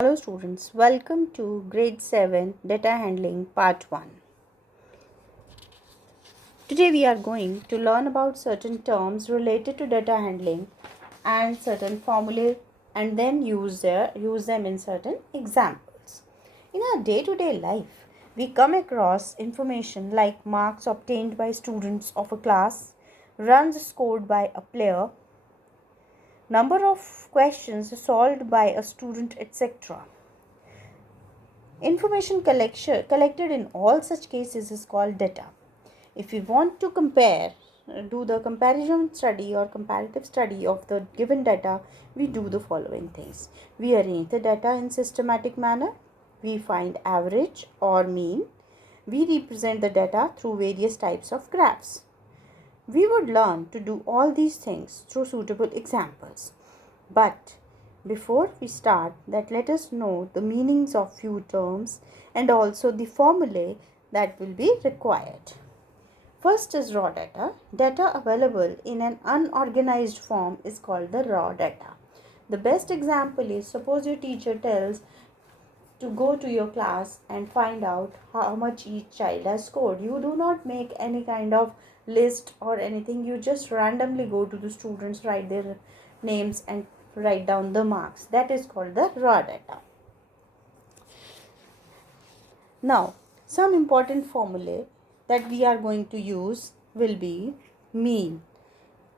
Hello students, welcome to grade 7 data handling part 1. Today we are going to learn about certain terms related to data handling and certain formulae and then use them in certain examples. In our day-to-day life, we come across information like marks obtained by students of a class, runs scored by a player, number of questions solved by a student, etc. Information collected in all such cases is called data. If we want to do the comparison study or comparative study of the given data, we do the following things. We arrange the data in systematic manner. We find average or mean. We represent the data through various types of graphs. We would learn to do all these things through suitable examples. But before we start that, let us know the meanings of few terms and also the formulae that will be required. First is raw data. Data available in an unorganized form is called the raw data. The best example is, suppose your teacher tells to go to your class and find out how much each child has scored. You do not make any kind of list or anything. You just randomly go to the students, write their names and write down the marks. That is called the raw data. Now, some important formulae that we are going to use will be mean.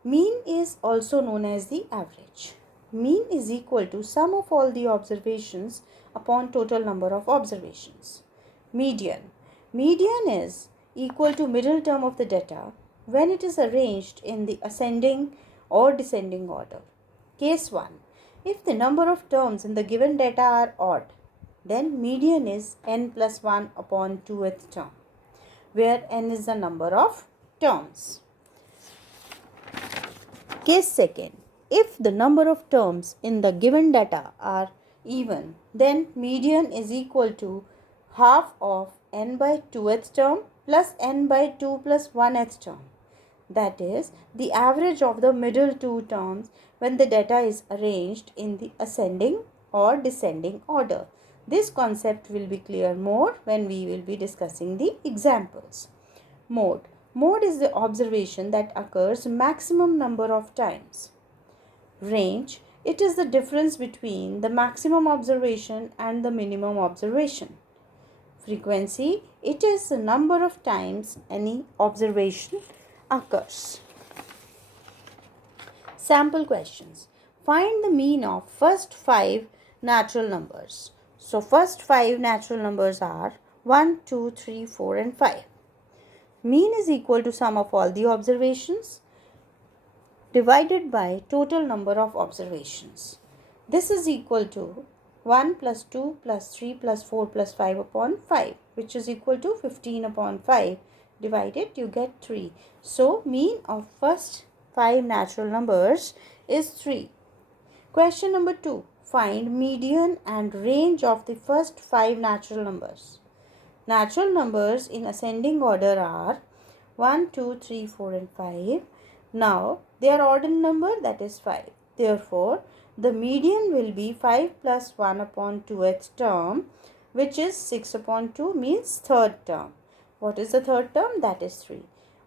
Mean is also known as the average. Mean is equal to sum of all the observations upon total number of observations. Median. Median is equal to middle term of the data when it is arranged in the ascending or descending order. Case 1. If the number of terms in the given data are odd, then median is n plus 1 upon 2th term, where n is the number of terms. Case 2. If the number of terms in the given data are even, then median is equal to half of n by 2th term plus n by 2 plus 1th term. That is the average of the middle two terms when the data is arranged in the ascending or descending order. This concept will be clear more when we will be discussing the examples. Mode. Mode is the observation that occurs maximum number of times. Range. It is the difference between the maximum observation and the minimum observation. Frequency. It is the number of times any observation occurs. Sample questions. Find the mean of first 5 natural numbers. So first 5 natural numbers are 1, 2, 3, 4 and 5. Mean is equal to sum of all the observations divided by total number of observations. This is equal to 1 plus 2 plus 3 plus 4 plus 5 upon 5, which is equal to 15 upon 5. Divided, you get 3. So, mean of first 5 natural numbers is 3. Question number 2. Find median and range of the first 5 natural numbers. Natural numbers in ascending order are 1, 2, 3, 4 and 5. Now, their ordinal number, that is 5. Therefore, the median will be 5 plus 1 upon 2th term, which is 6 upon 2 means third term. What is the third term? That is 3.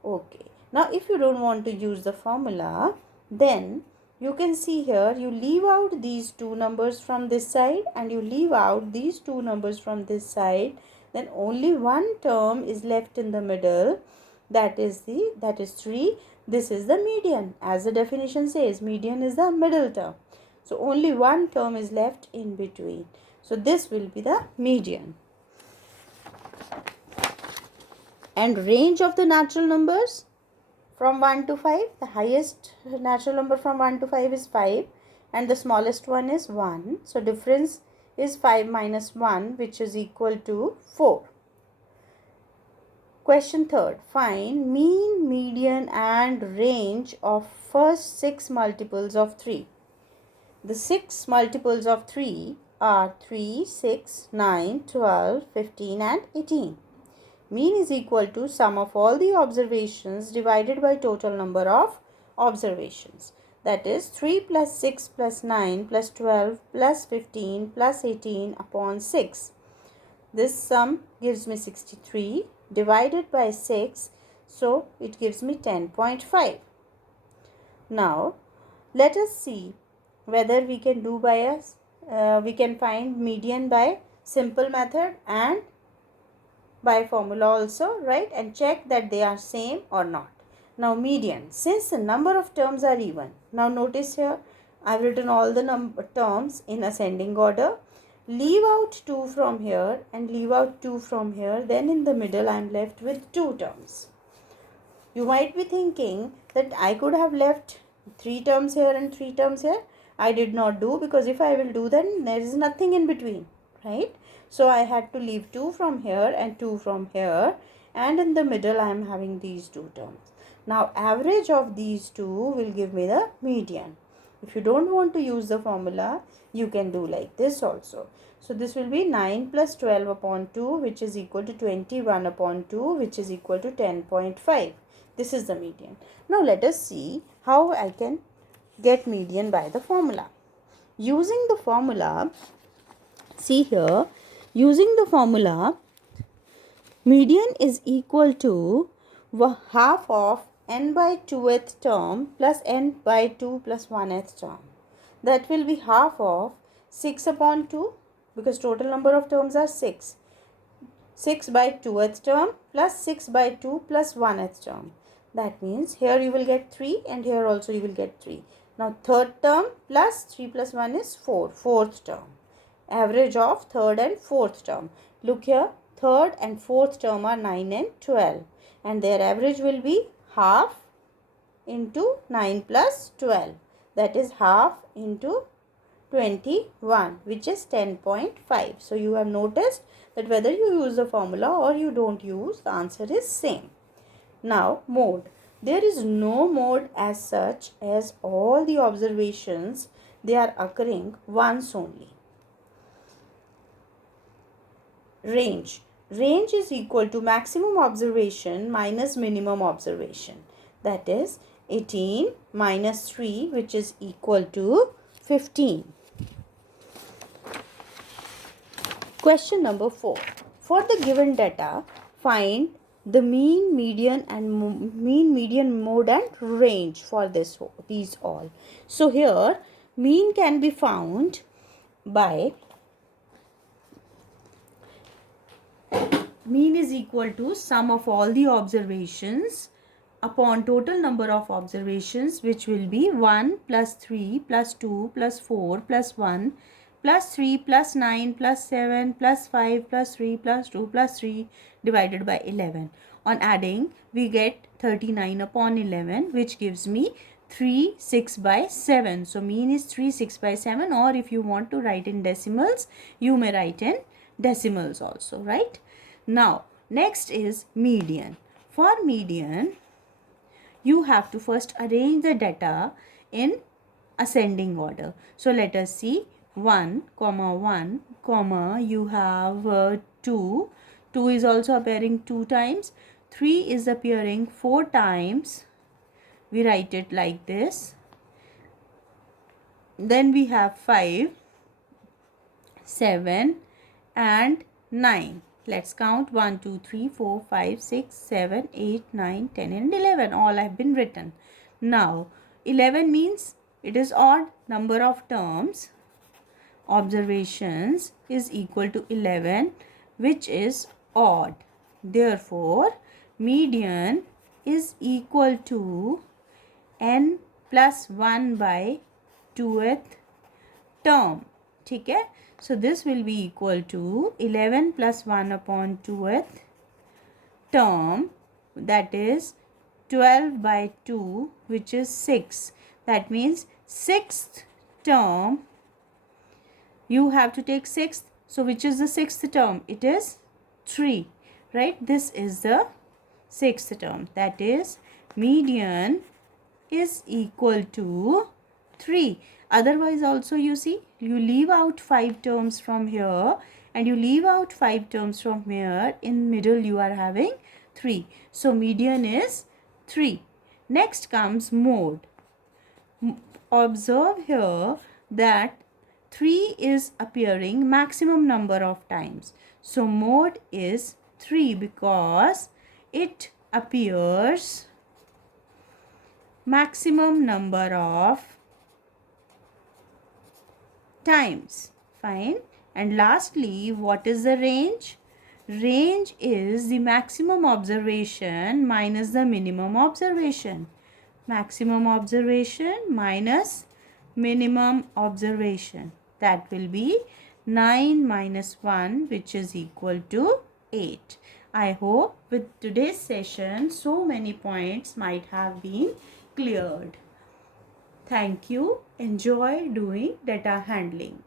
Okay. Now, if you don't want to use the formula, then you can see here, you leave out these two numbers from this side and you leave out these two numbers from this side. Then only one term is left in the middle. That is 3. This is the median. As the definition says, median is the middle term. So, only one term is left in between. So, this will be the median. And range of the natural numbers from 1 to 5. The highest natural number from 1 to 5 is 5 and the smallest one is 1. So, difference is 5 minus 1, which is equal to 4. Question 3. Find mean, median and range of first 6 multiples of 3. The 6 multiples of 3 are 3, 6, 9, 12, 15 and 18. Mean is equal to sum of all the observations divided by total number of observations. That is 3 plus 6 plus 9 plus 12 plus 15 plus 18 upon 6. This sum gives me 63 divided by 6. So it gives me 10.5. Now let us see whether we can do by we can find median by simple method and by formula also, right? And check that they are same or not. Now median, since the number of terms are even. Now notice here I have written all the terms in ascending order. Leave out 2 from here and leave out 2 from here. Then in the middle I am left with 2 terms. You might be thinking that I could have left 3 terms here and 3 terms here. I did not do, because if I will do, then there is nothing in between, right? So I had to leave 2 from here and 2 from here, and in the middle I am having these 2 terms. Now average of these 2 will give me the median. If you don't want to use the formula, you can do like this also. So this will be 9 plus 12 upon 2, which is equal to 21 upon 2, which is equal to 10.5. This is the median. Now let us see how I can get median by the formula. Using the formula, see here, using the formula, median is equal to half of n by 2th term plus n by 2 plus 1th term. That will be half of 6 upon 2, because total number of terms are 6. 6 by 2th term plus 6 by 2 plus 1th term. That means here you will get 3 and here also you will get 3. Now third term plus 3 plus 1 is 4. Fourth term. Average of third and fourth term. Look here, third and fourth term are 9 and 12. And their average will be half into 9 plus 12. That is half into 21, which is 10.5. So you have noticed that whether you use the formula or you don't use, the answer is same. Now mode. There is no mode as such, as all the observations, they are occurring once only. Range. Range is equal to maximum observation minus minimum observation. That is 18 minus 3, which is equal to 15. Question number 4. For the given data, find the mean, median mode and range for these all. So here mean can be found by mean is equal to sum of all the observations upon total number of observations, which will be 1 plus 3 plus 2 plus 4 plus 1 plus 3 plus 9 plus 7 plus 5 plus 3 plus 2 plus 3 divided by 11. On adding, we get 39 upon 11, which gives me 3 6 by 7. So mean is 3 6 by 7, or if you want to write in decimals, you may write in decimals also, right? Now next is median. For median, you have to first arrange the data in ascending order. So let us see. 1 comma 1 comma, you have 2. 2 is also appearing 2 times. 3 is appearing 4 times. We write it like this. Then we have 5, 7 and 9. Let's count. 1 2 3 4 5 6 7 8 9 10 and 11. All have been written. Now 11 means it is odd. Number of terms, observations, is equal to 11, which is odd. Therefore median is equal to n plus 1 by 2th term. ठीक है? So this will be equal to 11 plus 1 upon 2th term, that is 12 by 2, which is 6. That means 6th term, you have to take 6th. So which is the 6th term? It is 3, right? This is the 6th term. That is median is equal to 3. Otherwise also, you see, you leave out 5 terms from here and you leave out 5 terms from here. In middle you are having 3. So median is 3. Next comes mode. observe here that 3 is appearing maximum number of times. So mode is 3 because it appears maximum number of times. Fine. And lastly, what is the range? Range is the maximum observation minus the minimum observation. Maximum observation minus minimum observation. That will be 9 minus 1, which is equal to 8. I hope with today's session so many points might have been cleared. Thank you. Enjoy doing data handling.